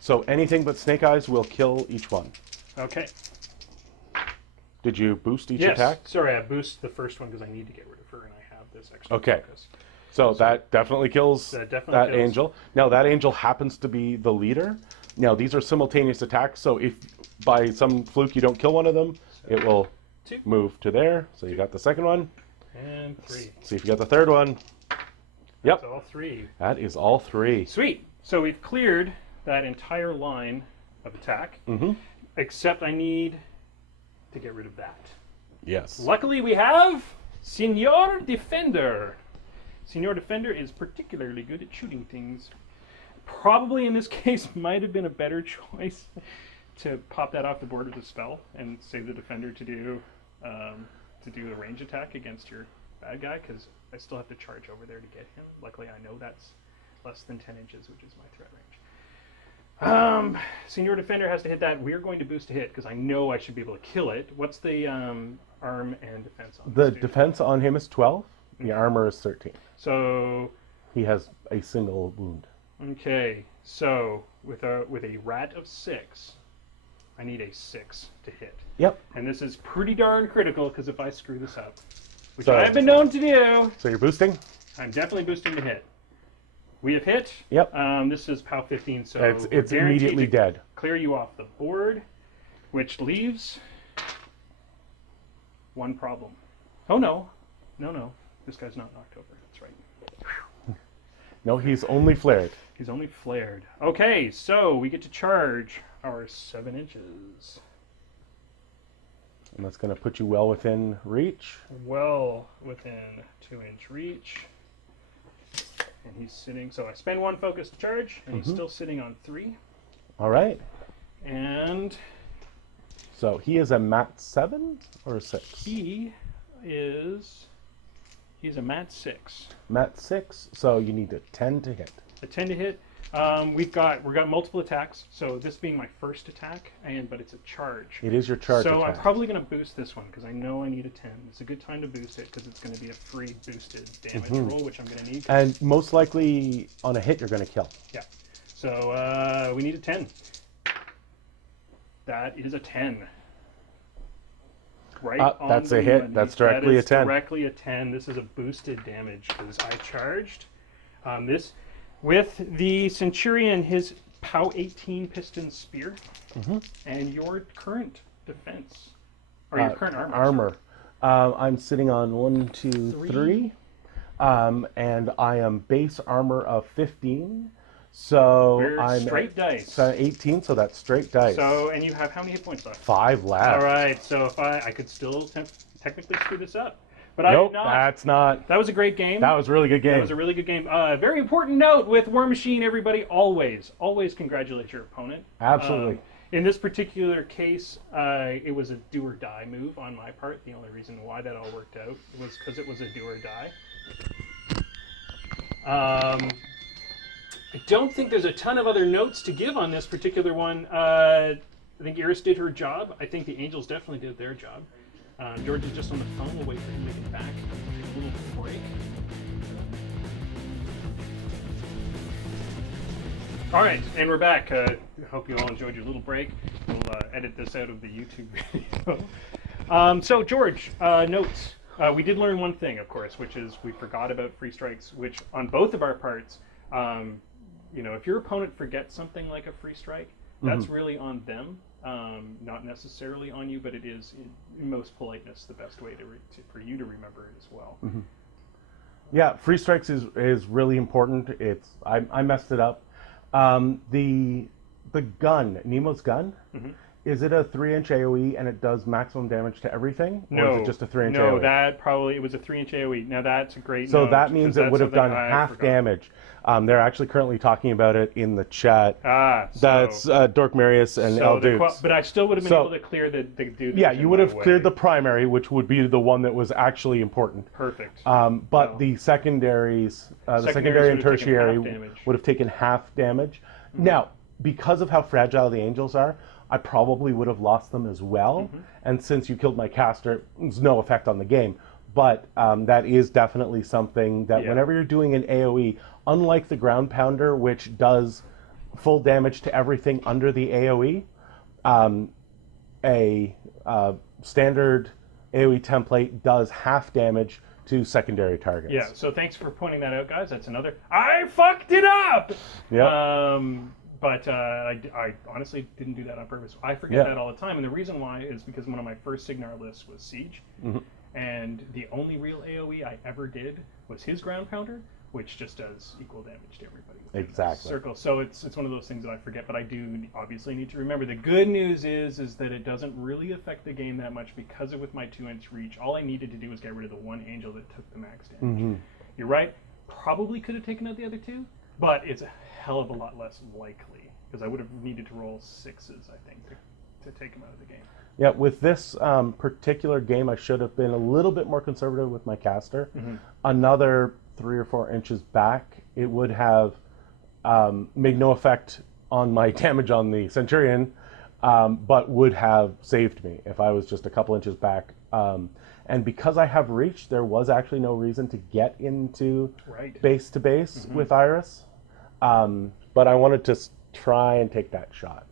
So anything but Snake Eyes will kill each one. Okay. Did you boost each attack? Sorry, I boosted the first one because I need to get rid of her, and I have this extra focus. So that definitely kills that kills. angel. Now that angel happens to be the leader. Now these are simultaneous attacks, so if by some fluke you don't kill one of them, it will move to there. So you got the second one. And 3. See if you got the third one. Yep. That's all 3. That is all 3. Sweet. So we've cleared that entire line of attack, except I need to get rid of that. Yes. Luckily we have Señor Defender. Señor Defender is particularly good at shooting things. Probably in this case might have been a better choice to pop that off the board with a spell and save the Defender to do a range attack against your bad guy, because I still have to charge over there to get him. Luckily I know that's less than 10 inches, which is my threat range. Señor Defender has to hit that. We're going to boost to hit because I know I should be able to kill it. What's the arm and defense on The this dude? defense on him is 12. The armor is 13. So he has a single wound. Okay, so with a rat of 6, I need a 6 to hit. Yep. And this is pretty darn critical, because if I screw this up, which I have been known to do. So you're boosting? I'm definitely boosting to hit. We have hit. Yep. This is POW 15, so it's immediately dead. Clear you off the board, which leaves one problem. Oh no. This guy's not knocked over. That's right. No, he's only flared. He's only flared. Okay, so we get to charge our 7 inches. And that's going to put you well within reach. Well within 2-inch reach. And he's sitting, so I spend 1 focus to charge, and he's still sitting on 3. All right. And so he is a mat 7 or a 6? He's a mat 6. Mat 6, so you need a 10 to hit. A 10 to hit. We've got multiple attacks, so this being my first attack, but it's a charge. It is your charge so attack. I'm probably going to boost this one because I know I need a 10. It's a good time to boost it because it's going to be a free boosted damage roll, which I'm going to need. And most likely on a hit you're going to kill. Yeah. So we need a 10. That is a 10. Right on that's the a hit. money. That's directly That a is 10. Directly a 10. This is a boosted damage because I charged. This with the Centurion, his POW 18 piston spear, and your current defense or your current armor. I'm sitting on 1, 2, 3. And I am base armor of 15. So We're I'm straight dice. So 18, so that's straight dice. So, and you have how many hit points left? 5 left. All right, so if I could still technically screw this up, but Nope, I did not. That's not. That was a great game. That was a really good game. That was a really good game. Very important note with Warmachine, everybody, always congratulate your opponent. Absolutely. In this particular case, it was a do or die move on my part. The only reason why that all worked out was because it was a do or die. I don't think there's a ton of other notes to give on this particular one. I think Eiryss did her job. I think the Angels definitely did their job. George is just on the phone. We'll wait for him to get back. Take a little break. All right, and we're back. Hope you all enjoyed your little break. We'll edit this out of the YouTube video. So, George, notes. We did learn one thing, of course, which is we forgot about free strikes, which on both of our parts, if your opponent forgets something like a free strike, that's really on them, not necessarily on you, but it is, in most politeness, the best way for you to remember it as well. Yeah, free strikes is really important. I messed it up. The gun, Nemo's gun, is it a 3-inch AoE and it does maximum damage to everything? No. Or is it just a 3-inch No, AoE? it was a 3-inch AoE. Now that's a great So note, that means it would have done half damage. They're actually currently talking about it in the chat. That's Dork Marius and El Dukes. But I still would have been able to clear the dude. Yeah, you would have cleared the primary, which would be the one that was actually important. Perfect. But the secondaries, the secondary and tertiary would have taken half damage. Now, because of how fragile the Angels are, I probably would have lost them as well. And since you killed my caster, there's no effect on the game. But that is definitely something that whenever you're doing an AoE, unlike the Ground Pounder, which does full damage to everything under the AoE, a standard AoE template does half damage to secondary targets. Yeah, so thanks for pointing that out, guys. That's another... I fucked it up! Yeah. But I honestly didn't do that on purpose. I forget that all the time, and the reason why is because one of my first Cygnar lists was Siege, and the only real AoE I ever did was his Ground Pounder, which just does equal damage to everybody. Exactly. Circle. So it's one of those things that I forget, but I do obviously need to remember. The good news is that it doesn't really affect the game that much because with my 2-inch reach, all I needed to do was get rid of the one angel that took the max damage. You're right. Probably could have taken out the other two, but it's a hell of a lot less likely because I would have needed to roll 6s, I think, to take him out of the game. Yeah, with this particular game, I should have been a little bit more conservative with my caster. Another 3 or 4 inches back, it would have made no effect on my damage on the Centurion, but would have saved me if I was just a couple inches back. And because I have reach, there was actually no reason to get into base to base with Eiryss. But I wanted to try and take that shot.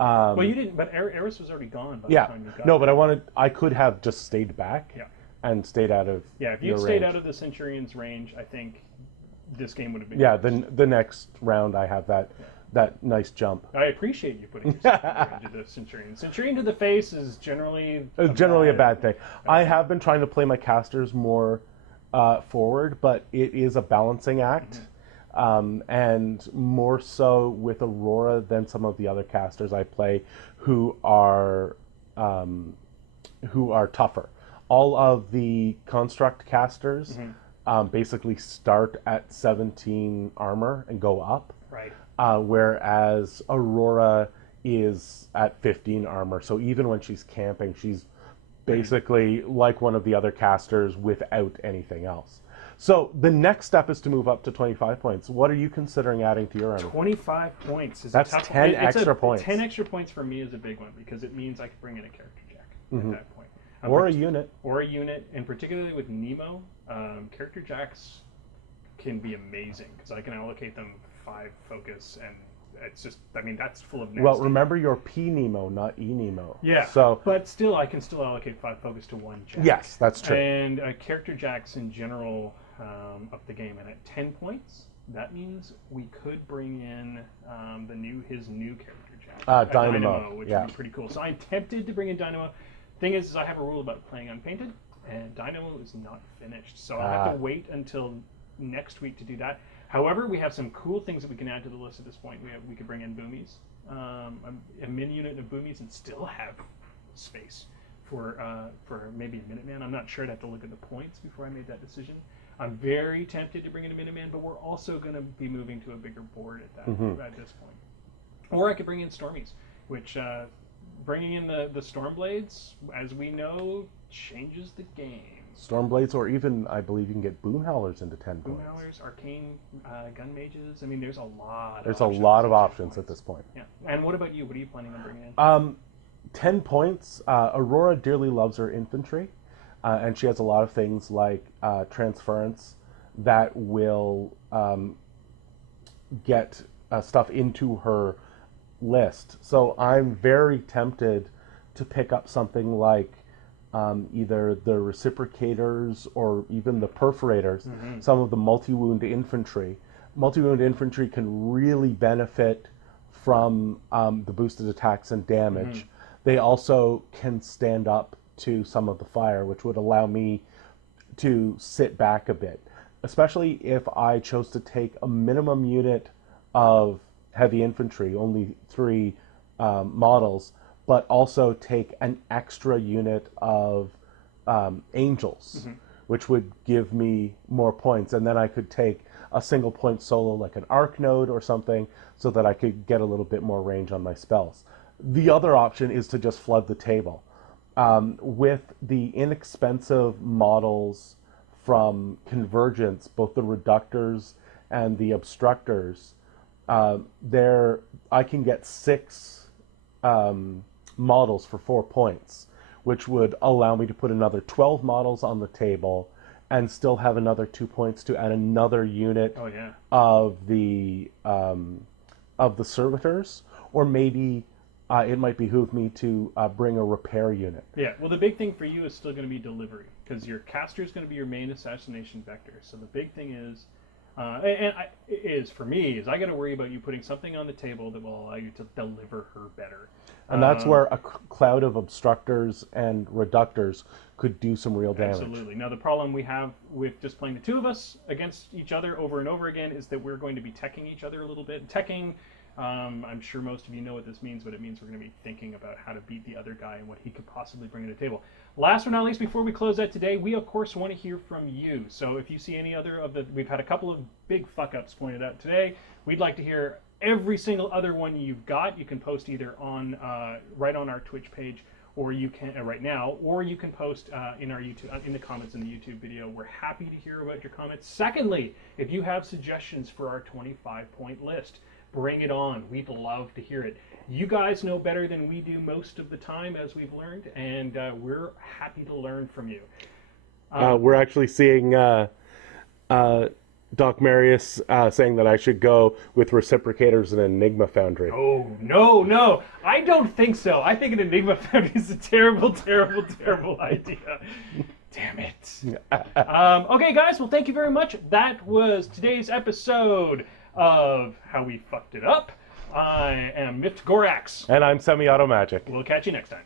Well, you didn't, but Eiryss was already gone by the time you got No, but I could have just stayed back and stayed out of if you'd stayed out of the Centurion's range, I think this game would have been the next round I have that nice jump. I appreciate you putting yourself into the Centurion. Centurion to the face is generally a bad thing. I have been trying to play my casters more forward, but it is a balancing act. And more so with Aurora than some of the other casters I play who are tougher. All of the construct casters basically start at 17 armor and go up. Right. Whereas Aurora is at 15 armor. So even when she's camping, she's basically like one of the other casters without anything else. So the next step is to move up to 25 points. What are you considering adding to your army? 25 points is That's a tough 10 extra points. 10 extra points for me is a big one because it means I can bring in a character jack at that point. Or a unit. Or a unit, and particularly with Nemo, character jacks can be amazing because I can allocate them 5 focus, and it's just, I mean, that's full of nasty. Well, remember your P Nemo, not E Nemo. Yeah, so, but still, I can still allocate 5 focus to 1 Jack. Yes, that's true. And character Jacks in general up the game, and at 10 points, that means we could bring in his new character Jack. Dynamo, which would be pretty cool. So I'm tempted to bring in Dynamo. Thing is I have a rule about playing unpainted, and Dynamo is not finished. So I'll have to wait until next week to do that. However, we have some cool things that we can add to the list at this point. We could bring in Boomies, a mini unit of Boomies, and still have space for maybe a Minuteman. I'm not sure. I'd have to look at the points before I made that decision. I'm very tempted to bring in a Minuteman, but we're also going to be moving to a bigger board at this point. Or I could bring in Stormies, which bringing in the Stormblades, as we know, changes the game. Stormblades, or even, I believe you can get Boomhowlers into 10 points. Boomhowlers, Arcane Gun Mages. I mean, there's a lot of options at this point. Yeah. And what about you? What are you planning on bringing in? 10 points. Aurora dearly loves her infantry, and she has a lot of things like transference that will get stuff into her list. So I'm very tempted to pick up something like either the Reciprocators or even the Perforators, some of the multi-wound infantry. Multi-wound infantry can really benefit from the boosted attacks and damage. They also can stand up to some of the fire, which would allow me to sit back a bit, especially if I chose to take a minimum unit of heavy infantry, only 3 models, but also take an extra unit of angels, which would give me more points. And then I could take a single point solo like an arc node or something so that I could get a little bit more range on my spells. The other option is to just flood the table. With the inexpensive models from Convergence, both the Reductors and the Obstructors, I can get 6 models for 4 points, which would allow me to put another 12 models on the table and still have another 2 points to add another unit of the servitors, or maybe it might behoove me to bring a repair unit. Yeah, well, the big thing for you is still going to be delivery, because your caster is going to be your main assassination vector. So the big thing is, for me, is I got to worry about you putting something on the table that will allow you to deliver her better. And that's where a cloud of Obstructors and Reductors could do some real damage. Absolutely. Now, the problem we have with just playing the 2 of us against each other over and over again is that we're going to be teching each other a little bit. Teching, I'm sure most of you know what this means, but it means we're going to be thinking about how to beat the other guy and what he could possibly bring to the table. Last but not least, before we close out today, we of course want to hear from you. So if you see any other of we've had a couple of big fuck-ups pointed out today. We'd like to hear every single other one you've got. You can post either on right on our Twitch page, or you can right now, or you can post in our YouTube in the comments in the YouTube video. We're happy to hear about your comments. Secondly, if you have suggestions for our 25-point list, bring it on. We'd love to hear it. You guys know better than we do most of the time, as we've learned, and we're happy to learn from you. We're actually seeing Doc Marius saying that I should go with Reciprocators and Enigma Foundry. Oh, no. I don't think so. I think an Enigma Foundry is a terrible, terrible, terrible idea. Damn it. Okay, guys, well, thank you very much. That was today's episode of How We Fucked It Up. I am Miffed Gorax. And I'm Semiautomagic. We'll catch you next time.